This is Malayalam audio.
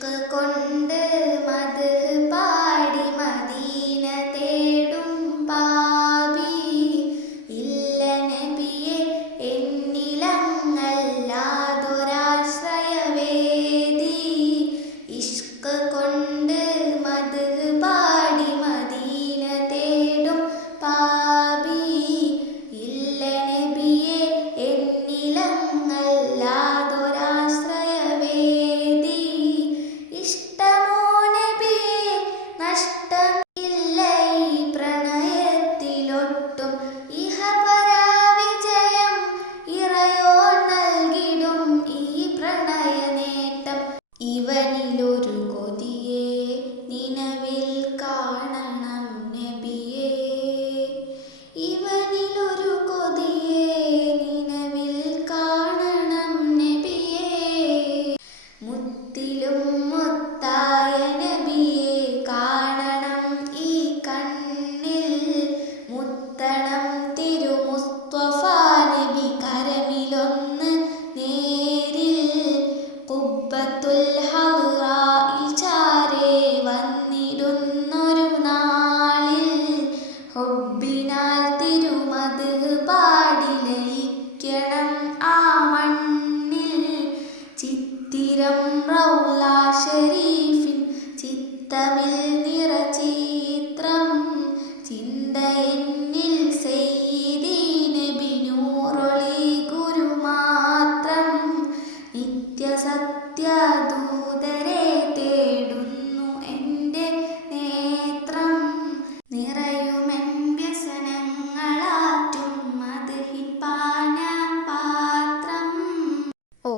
কোন തിരുനാൾ തിരുമത് പാടിലയിക്കണം ആ മണ്ണിൽ. ചിത്തിരം റൗല ഷരീഫിൻ ചിത്തമിൽ നിറചിത്രം ചിന്തയെന്നിൽ എന്നിൽ സെയ്തീന് ബിനൂറൊളി ഗുരുമാത്രം നിത്യസത്യദൂ